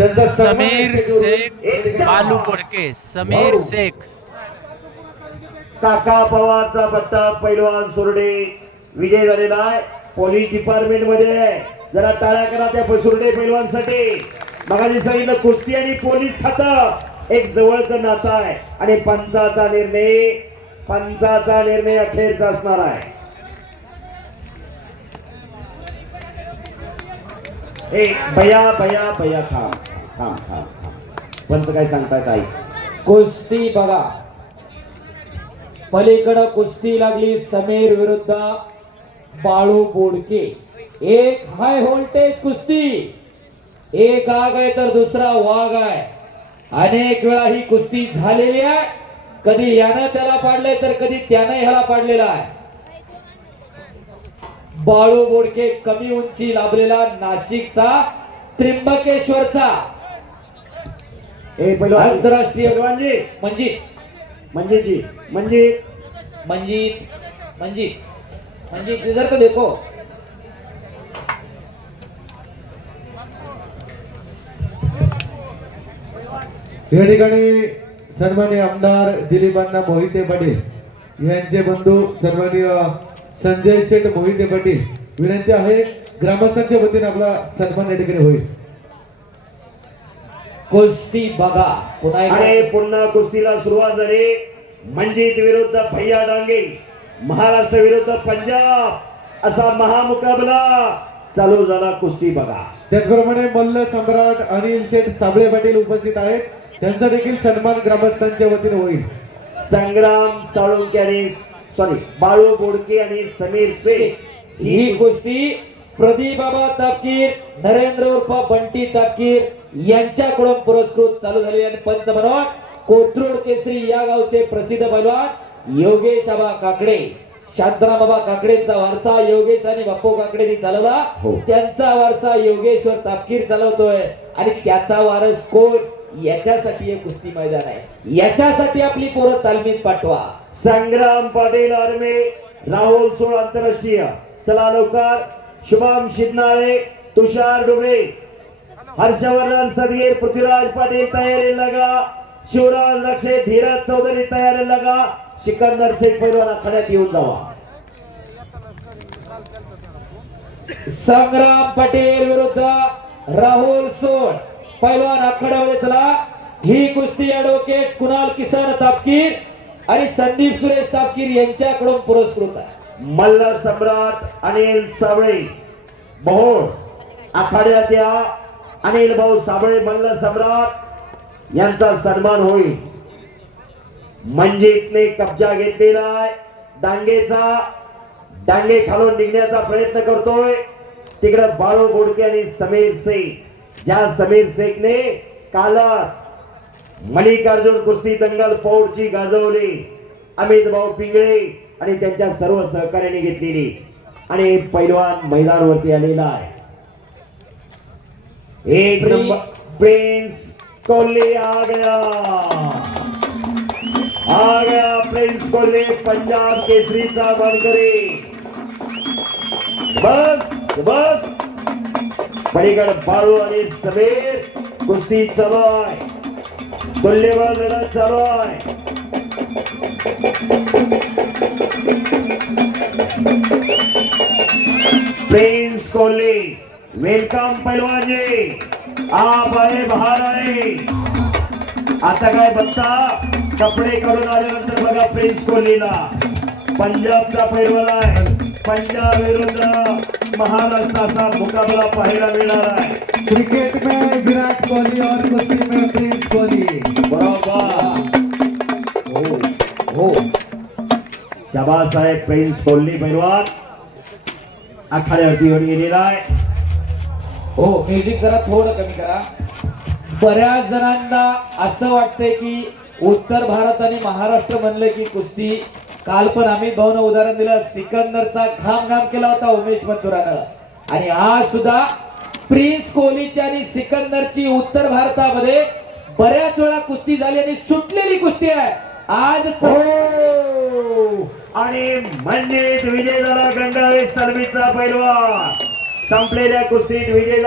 समीर शेख बालू बोडके समीर भाऊ. शेख. काका पवारचा पट्टा पैलवान सुरडे. विजय झालेला आहे. पोलीस डिपार्टमेंटमध्ये. जरा टाळ्या करा त्या सुरडे पैलवानसाठी. मगाशी सांगितलं कुस्ती आणि पोलीस खातं. एक जवळचं नातं आहे. आणि पंचाचा निर्णय पंचाचा निर्णय अखेरचा असणार आहे. ए भया भया भया थांब थांब थांब थांब. पंच काय सांगतायत आई? कुस्ती बघा. पलीकडं कुस्ती लागली समीर विरुद्ध बाळू बोडके. एक हाय व्होल्टेज कुस्ती. एक आग आहे तर दुसरा वाघ आहे. अनेक वेळा ही कुस्ती झालेली आहे. कधी यानं त्याला पाडलंय तर कधी त्यानं ह्याला पाडलेला आहे. बाळू बोडके कमी उंची लाभलेला नाशिकचा त्र्यंबकेश्वरचा. ए पैलवान आंतरराष्ट्रीय पैलवानजी म्हणजे म्हणजे जी. म्हणजे मंजीत. मंजीत. मंजीत इधर तो देखो. या ठिकाणी सन्मान्य आमदार दिलीपांना मोहिते पाटील यांचे बंधू सन्मान्य संजय शेठ मोहिते पाटील विनंती आहे ग्रामस्थांच्या वतीने आपला सन्मान या ठिकाणी होईल. कुस्ती बघा. पुन्हा आणि पुन्हा कुस्तीला सुरुवात झाली. मंजित विरुद्ध भैया डांगे महाराष्ट्र विरुद्ध पंजाब असा महामुकाबला चालू झाला कुस्ती बघा. त्याचप्रमाणे मल्ल सम्राट अनिल शेठ साबळे पाटील उपस्थित आहेत. त्यांचा देखील सन्मान ग्रामस्थांच्या वतीने होईल. संग्राम साळुंके आणि सॉरी बाळू बोडके आणि समीर शेख ही कुस्ती प्रदीप बाबा तापकीर नरेंद्र उर्फ बंटी तापकीर यांच्याकडून पुरस्कृत चालू झाली आणि पंच म्हणून कोथरूड केसरी या गावचे प्रसिद्ध पैलवान योगेश आबा काकडे शांतराम बाबा काकडेंचा वारसा योगेश आणि बाप्पू काकडेंनी चालवला. हो. त्यांचा वारसा योगेश्वर तापकीर चालवतोय. आणि त्याचा वारस कोण? याच्यासाठी हे कुस्ती मैदान आहे. याच्यासाठी आपली पोरं तालमीत पाठवा. संग्राम पाटील आर्मे राहुल सोळ आंतरराष्ट्रीय. चला लवकर. शुभम शिंदे तुषार डुबे हर्षवर्धन सदगीर पृथ्वीराज पाटील तयारी लगा. शिवराज लक्षे धीरज चौधरी तयारी लगा. सिकंदर शेख पैलवान आखाड्यात येऊन जावा. संग्राम पटेल विरुद्ध राहुल सोड पैलवान आखाड्यावर चला ही कुस्ती ऍडव्होकेट कुणाल किसन तापकीर आणि संदीप सुरेश तापकीर यांच्याकडून पुरस्कृत आहे. मल्ल सम्राट अनिल साबळे बहोड आखाड्यात या. अनिल भाऊ साबळे मल्ल सम्राट यांचा सन्मान होईल. मंजितने कब्जा घेतलेला आहे. डांगेचा डांगे खालून निघण्याचा प्रयत्न करतोय. तिकडे बाळू बोडके आणि समीर सिंग. ज्या समीर शेखने कालच मल्लिकार्जुन कुस्ती दंगल पौडची गाजवली. अमित भाऊ पिंगळे आणि त्यांच्या सर्व सहकार्याने घेतलेली. आणि पैलवान मैदानावरती आलेला आहे. एक प्रि- नंबर प्रिंस कोहली आ गया आ गया प्रिंस कोहली पंजाब केसरीचा बनकरी बस बस. पलीकड बाळू आणि समीर कुस्ती चालू आहे तुल्यबळ लढत चालू आहे प्रिंस कोहली वेलकम पैलवान जी आप आए बाहेर आए. आता काय बघता? कपडे काढून आल्यानंतर बघा प्रिन्स कोहलीला पंजाबचा पैलवान आहे. पंजाब विरुद्ध. महाराष्ट्राचा मुकाबला पाहायला मिळणार आहे. क्रिकेट में विराट कोहली और कुस्ती में प्रिंस कोहली. बरोबर. हो हो. शाबास आहे प्रिन्स कोहली पैलवान. आखाड्यावरती येऊन गेलेला आहे. हो म्युझिक जरा थोडं कमी करा. बऱ्याच जणांना असं वाटतंय की उत्तर भारत आणि महाराष्ट्र म्हणलं की कुस्ती काल पण आम्ही भाऊन उदाहरण दिलं. सिकंदरचा घाम घाम केला होता उमेश मथुरानं आणि आज सुद्धा प्रिन्स कोहलीची आणि सिकंदरची उत्तर भारतामध्ये बऱ्याच वेळा कुस्ती झाली आणि सुटलेली कुस्ती आहे. आज हो! आणि म्हणजे विजय झाला गंगावेश तालमीचा पैलवान. संपलेल्या कुस्तीत विजय झाला